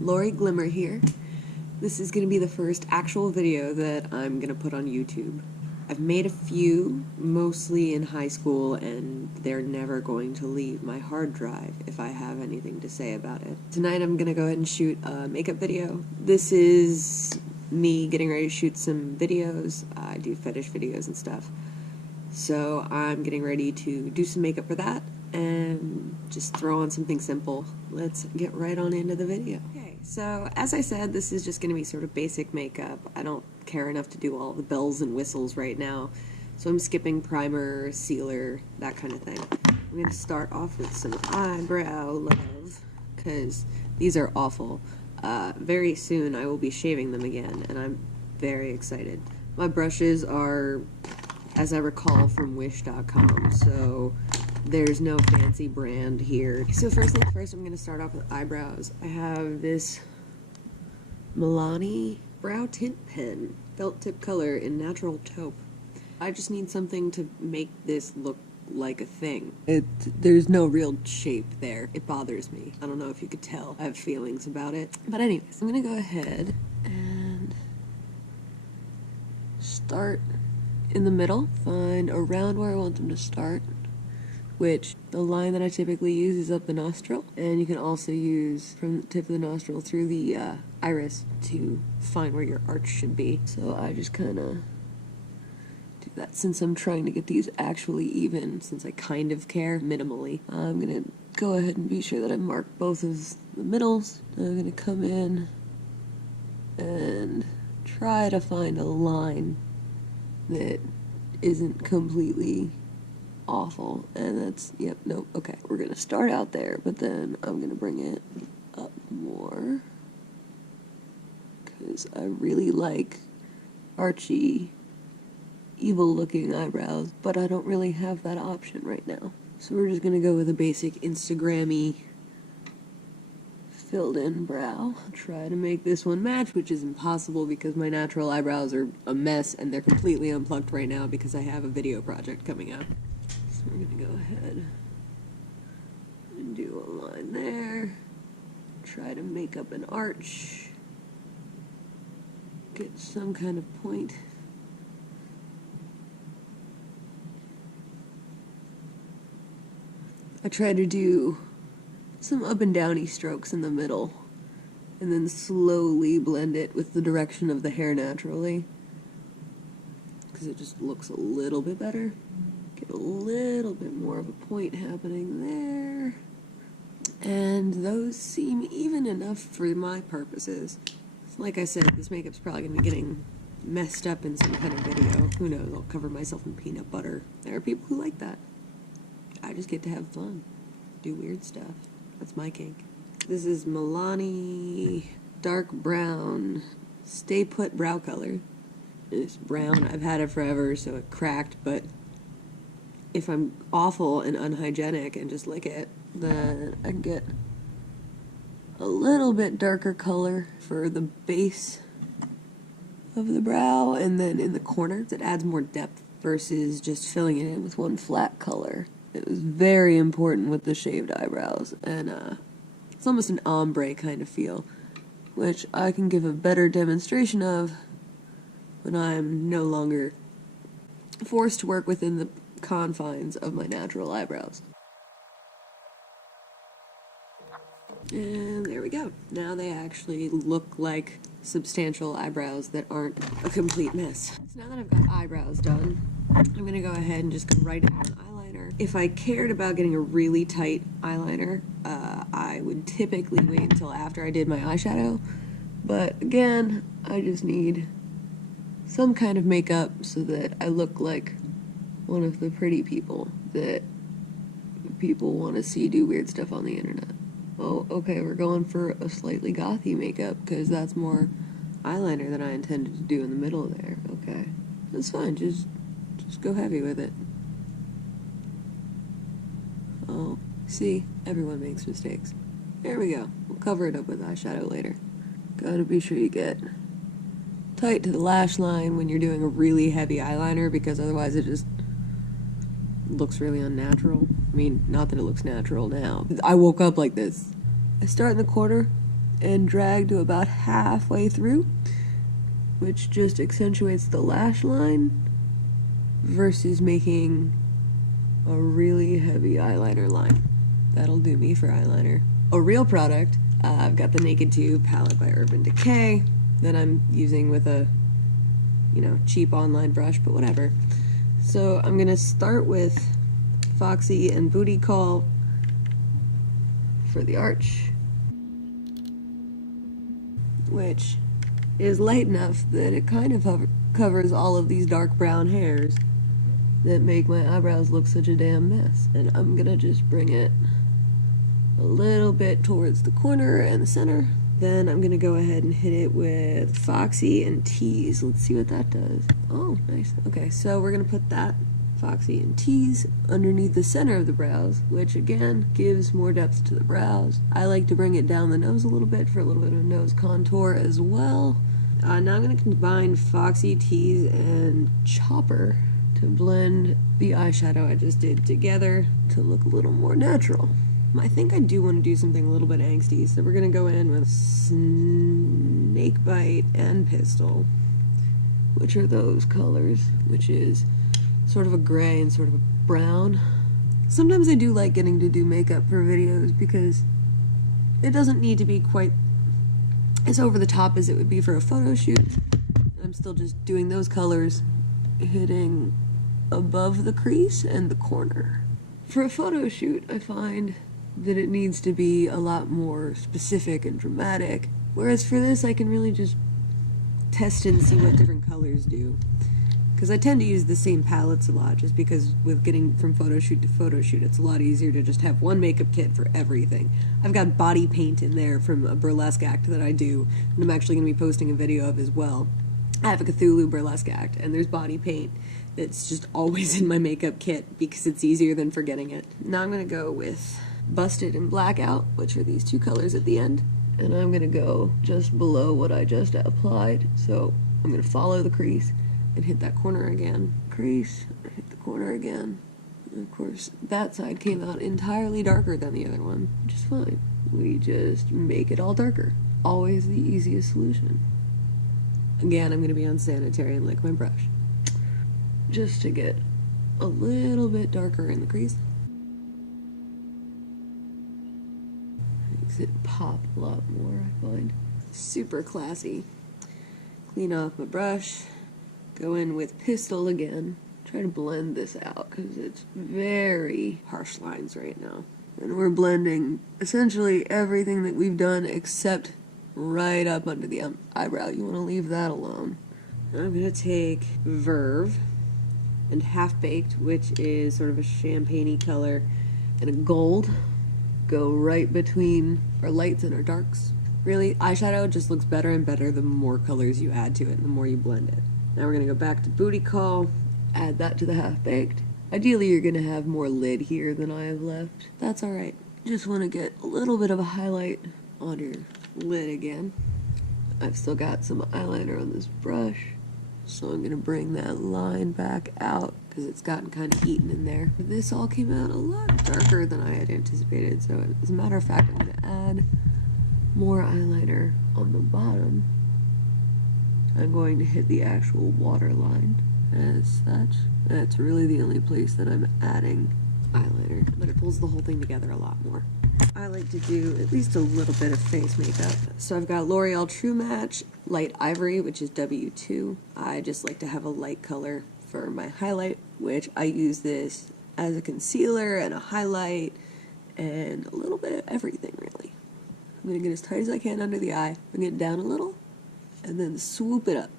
TheLoriGlimmer here. This is going to be the first actual video that I'm going to put on YouTube. I've made a few, mostly in high school, and they're never going to leave my hard drive if I have anything to say about it. Tonight I'm going to go ahead and shoot a makeup video. This is me getting ready to shoot some videos. I do fetish videos and stuff. So I'm getting ready to do some makeup for that and just throw on something simple. Let's get right on into the video. Okay, so as I said, this is just going to be sort of basic makeup. I don't care enough to do all the bells and whistles right now, so I'm skipping primer, sealer, that kind of thing. I'm going to start off with some eyebrow love, because these are awful. Very soon I will be shaving them again, and I'm very excited. My brushes are, as I recall, from wish.com, so there's no fancy brand here. So first things first, I'm going to start off with eyebrows. I have this Milani brow tint pen, felt tip color in natural taupe. I just need something to make this look like a thing. There's no real shape there. It bothers me. I don't know if you could tell. I have feelings about it. But anyways, I'm going to go ahead and start in the middle, find around where I want them to start, which the line that I typically use is up the nostril, and you can also use from the tip of the nostril through the iris to find where your arch should be. So I just kind of do that since I'm trying to get these actually even, since I kind of care minimally. I'm going to go ahead and be sure that I mark both of the middles. I'm going to come in and try to find a line that isn't completely awful, and that's, yep, nope, okay. We're gonna start out there, but then I'm gonna bring it up more, because I really like archy, evil-looking eyebrows, but I don't really have that option right now. So we're just gonna go with a basic Instagram-y filled-in brow. Try to make this one match, which is impossible because my natural eyebrows are a mess, and they're completely unplucked right now because I have a video project coming up. So we're gonna go ahead and do a line there. Try to make up an arch. Get some kind of point. I try to do some up and downy strokes in the middle, and then slowly blend it with the direction of the hair naturally, because it just looks a little bit better. Get a little bit more of a point happening there, and those seem even enough for my purposes. Like I said, this makeup's probably going to be getting messed up in some kind of video. Who knows, I'll cover myself in peanut butter. There are people who like that. I just get to have fun, do weird stuff. That's my kink. This is Milani dark brown stay put brow color. It's brown. I've had it forever, so it cracked, but if I'm awful and unhygienic and just lick it, then I can get a little bit darker color for the base of the brow, and then in the corners it adds more depth versus just filling it in with one flat color. It was very important with the shaved eyebrows, and it's almost an ombre kind of feel, which I can give a better demonstration of when I'm no longer forced to work within the confines of my natural eyebrows. And there we go. Now they actually look like substantial eyebrows that aren't a complete mess. So now that I've got eyebrows done, I'm gonna go ahead and just go right in on eyeliner. If I cared about getting a really tight eyeliner, I would typically wait until after I did my eyeshadow. But again, I just need some kind of makeup so that I look like one of the pretty people that people want to see do weird stuff on the internet. Oh, okay, we're going for a slightly gothy makeup because that's more eyeliner than I intended to do in the middle there. Okay, that's fine. Just go heavy with it. Oh, see, everyone makes mistakes. There we go. We'll cover it up with eyeshadow later. Gotta be sure you get tight to the lash line when you're doing a really heavy eyeliner, because otherwise it just looks really unnatural. I mean, not that it looks natural now. I woke up like this. I start in the corner and drag to about halfway through, which just accentuates the lash line versus making a really heavy eyeliner line. That'll do me for eyeliner. A real product, I've got the Naked 2 palette by Urban Decay that I'm using with a, you know, cheap online brush, but whatever. So I'm gonna start with Foxy and Booty Call for the arch, which is light enough that it kind of covers all of these dark brown hairs that make my eyebrows look such a damn mess. And I'm gonna just bring it a little bit towards the corner and the center. Then I'm gonna go ahead and hit it with Foxy and Tease. Let's see what that does. Oh, nice. Okay, so we're gonna put that Foxy and Tease underneath the center of the brows, which again gives more depth to the brows. I like to bring it down the nose a little bit for a little bit of nose contour as well. Now I'm gonna combine Foxy, Tease, and Chopper to blend the eyeshadow I just did together to look a little more natural. I think I do want to do something a little bit angsty, so we're going to go in with Snakebite and Pistol, which are those colors, which is sort of a gray and sort of a brown. Sometimes I do like getting to do makeup for videos because it doesn't need to be quite as over the top as it would be for a photo shoot. I'm still just doing those colors, hitting above the crease and the corner. For a photo shoot, I find that it needs to be a lot more specific and dramatic, whereas for this I can really just test and see what different colors do, because I tend to use the same palettes a lot, just because with getting from photo shoot to photo shoot it's a lot easier to just have one makeup kit for everything. I've got body paint in there from a burlesque act that I do, and I'm actually going to be posting a video of as well. I have a Cthulhu burlesque act, and there's body paint that's just always in my makeup kit because it's easier than forgetting it. Now I'm going to go with Busted and Blackout, which are these two colors at the end, and I'm going to go just below what I just applied. So I'm going to follow the crease and hit that corner again. Crease, hit the corner again. And of course, that side came out entirely darker than the other one, which is fine. We just make it all darker. Always the easiest solution. Again, I'm going to be unsanitary and lick my brush, just to get a little bit darker in the crease. Makes it pop a lot more, I find. Super classy. Clean off my brush, go in with Pistol again, try to blend this out because it's very harsh lines right now. And we're blending essentially everything that we've done except right up under the eyebrow. You want to leave that alone. I'm going to take Verve and Half Baked, which is sort of a champagne-y color, and a gold. Go right between our lights and our darks. Really, eyeshadow just looks better and better the more colors you add to it and the more you blend it. Now we're going to go back to Booty Call, add that to the Half Baked. Ideally you're going to have more lid here than I have left. That's alright. Just want to get a little bit of a highlight on your lid again. I've still got some eyeliner on this brush, so I'm going to bring that line back out because it's gotten kind of eaten in there. This all came out a lot darker than I had anticipated, so as a matter of fact I'm going to add more eyeliner on the bottom. I'm going to hit the actual waterline as such. That's really the only place that I'm adding eyeliner, but it pulls the whole thing together a lot more. I like to do at least a little bit of face makeup. So I've got L'Oreal True Match Light Ivory, which is W2. I just like to have a light color for my highlight, which I use this as a concealer and a highlight and a little bit of everything, really. I'm going to get as tight as I can under the eye, bring it down a little, and then swoop it up.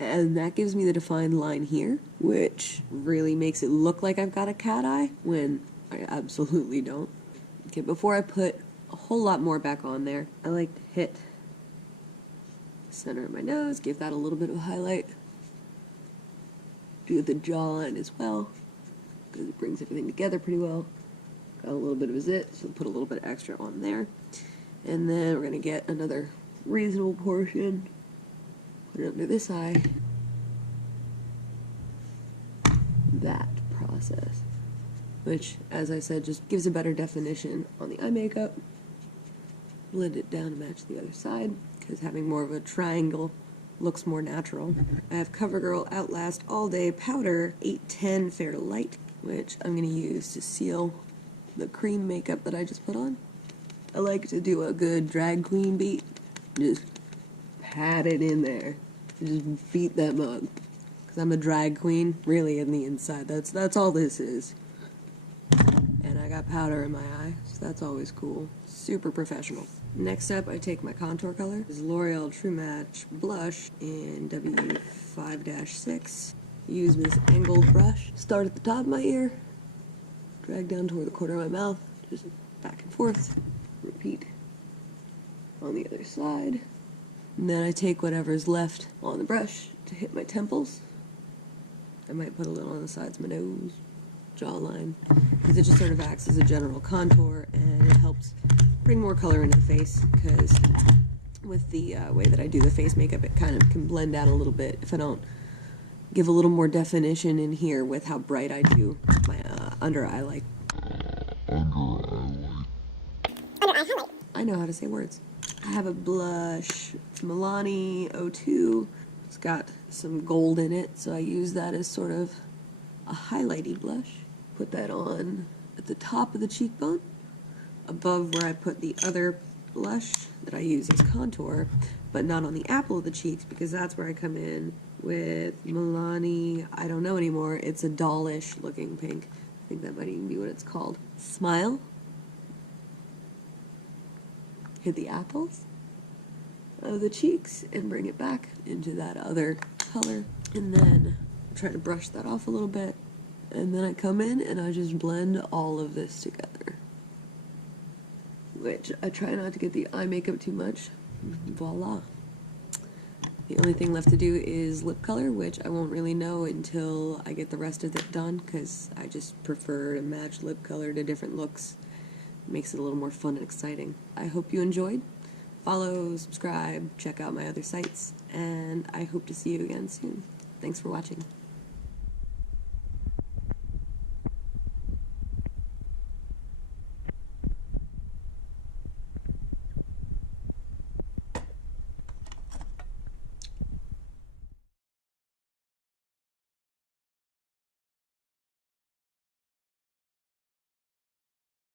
And that gives me the defined line here, which really makes it look like I've got a cat eye when I absolutely don't. Okay, before I put a whole lot more back on there, I like to hit the center of my nose, give that a little bit of a highlight. Do the jawline as well, because it brings everything together pretty well. Got a little bit of a zit, so put a little bit extra on there. And then we're going to get another reasonable portion, put it under this eye. That process, which, as I said, just gives a better definition on the eye makeup. blend it down to match the other side, because having more of a triangle looks more natural. I have CoverGirl Outlast All Day Powder 810 Fair to Light, which I'm going to use to seal the cream makeup that I just put on. I like to do a good drag queen beat. Just pat it in there. Just beat them up. Because I'm a drag queen, really, in the inside. That's all this is. And I got powder in my eye, so that's always cool. Super professional. Next up, I take my contour color. This is L'Oreal True Match Blush in W5-6. Use this angled brush. Start at the top of my ear. Drag down toward the corner of my mouth. Just back and forth. Repeat on the other side. And then I take whatever's left on the brush to hit my temples. I might put a little on the sides of my nose, jawline, because it just sort of acts as a general contour and it helps bring more color into the face, because with the way that I do the face makeup, it kind of can blend out a little bit if I don't give a little more definition in here with how bright I do my under eye light. I know how to say words. I have a blush, it's Milani 02. It's got some gold in it, so I use that as sort of a highlighty blush. Put that on at the top of the cheekbone, above where I put the other blush that I use as contour, but not on the apple of the cheeks, because that's where I come in with Milani, I don't know anymore, it's a dollish looking pink. I think that might even be what it's called. Smile. Hit the apples of the cheeks and bring it back into that other color. And then try to brush that off a little bit. And then I come in and I just blend all of this together. Which I try not to get the eye makeup too much. Voila. The only thing left to do is lip color, which I won't really know until I get the rest of it done, because I just prefer to match lip color to different looks. It makes it a little more fun and exciting. I hope you enjoyed. Follow, subscribe, check out my other sites, and I hope to see you again soon. Thanks for watching.